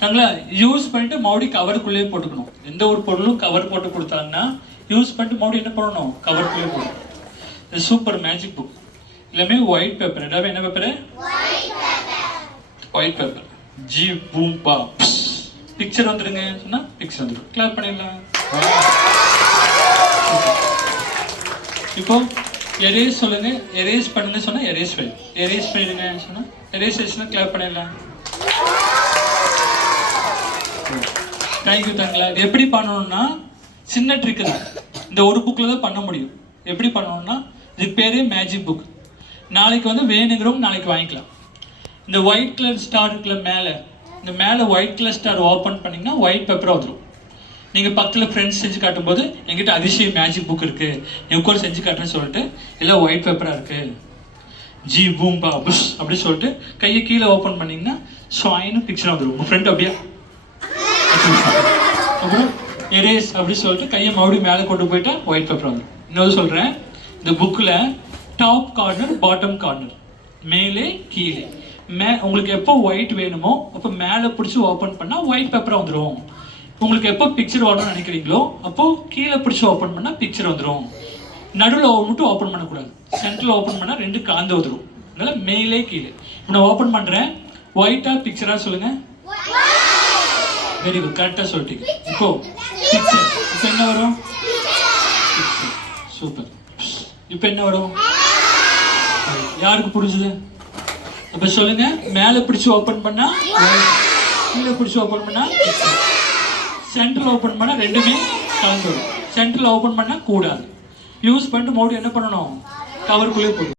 நாங்களா யூஸ் பண்ணிட்டு மறுபடியும் கவருக்குள்ளேயே போட்டுக்கணும். எந்த ஒரு பொருளும் கவர் போட்டு கொடுத்தாங்கன்னா யூஸ் பண்ணிட்டு மறுபடியும் என்ன பண்ணணும், கவருக்குள்ளேயே போடணும். இது சூப்பர் மேஜிக் புக். எல்லாமே ஒயிட் பேப்பர். எல்லாமே என்ன paper? White paper. G boom பா பிக்சர் வந்துடுங்க சொன்னா பிக்சர் வந்துடும். கிளாப் பண்ணிடலாம். இப்போ எரேஸ் சொல்லுங்க. எரேஸ் பண்ணுங்க சொன்னா எரேஸ் ஃபைல். எரேஸ் பண்ணிடுங்க சொன்னா எரேஸ் ஆயிடுச்சுன்னா கிளாப் பண்ணிடலாம். தேங்க்யூ தாங்களா. இது எப்படி பண்ணணும்னா சின்ன ட்ரிக் தான். இந்த ஒரு புக்கில் தான் பண்ண முடியும். எப்படி பண்ணணும்னா இது பேரே மேஜிக் புக். நாளைக்கு வந்து வேணுங்கிறவங்க நாளைக்கு வாங்கிக்கலாம். இந்த ஒயிட் கலர் ஸ்டார் இருக்குல்ல மேலே, இந்த மேலே ஒயிட் கலர் ஸ்டார் ஓப்பன் பண்ணிங்கன்னா ஒயிட் பேப்பராக வந்துடும். நீங்கள் பக்கத்தில் ஃப்ரெண்ட்ஸ் செஞ்சு காட்டும்போது எங்கிட்ட அதிசய மேஜிக் புக் இருக்குது, நீ உட்கார செஞ்சு காட்டுறேன்னு சொல்லிட்டு எல்லாம் ஒயிட் பேப்பராக இருக்குது, ஜி பூம் பா புஷ் அப்படி சொல்லிட்டு கையை கீழே ஓப்பன் பண்ணிங்கன்னா ஸ்வாயின்னு பிக்சர் வந்துடும். உங்கள் ஃப்ரெண்ட் அப்படியே அப்புறம் எரேஸ் அப்படி சொல்லிட்டு கையை மறுபடியும் மேலே கொண்டு போயிட்டா ஒயிட் பேப்பர் வந்துடும். இன்னொரு சொல்கிறேன், இந்த புக்கில் டாப் கார்னர் பாட்டம் கார்னர், மேலே கீழே, உங்களுக்கு எப்போ ஒயிட் வேணுமோ அப்போ மேலே பிடிச்சி ஓப்பன் பண்ணால் ஒயிட் பேப்பராக வந்துடும். உங்களுக்கு எப்போ பிக்சர் வரணும்னு நினைக்கிறீங்களோ அப்போது கீழே பிடிச்சி ஓப்பன் பண்ணால் பிக்சர் வந்துடும். நடுவில் மட்டும் ஓப்பன் பண்ணக்கூடாது. சென்டரில் ஓப்பன் பண்ணால் ரெண்டு காந்து வந்துடும். அதனால் மேலே கீழே. இப்போ நான் ஓப்பன் பண்ணுறேன். ஒயிட்டாக பிக்சராக சொல்லுங்கள். வெரி குட், கரெக்டாக சொல்லிட்டீங்க. இப்போ பிக்சர். இப்போ என்ன வரும்? சூப்பர். இப்போ என்ன வரும்? யாருக்கு புரிஞ்சுது? இப்போ சொல்லுங்க. மேலே பிடிச்சி ஓப்பன் பண்ணா, கீழே பிடிச்சி ஓப்பன் பண்ணா, சென்டரில் ஓப்பன் பண்ணா ரெண்டுமே கலந்து வரும். சென்டரில் ஓப்பன் பண்ணா கூடாது. யூஸ் பண்ணிட்டு மறுபடியும் என்ன பண்ணணும், கவருக்குள்ளே போடும்.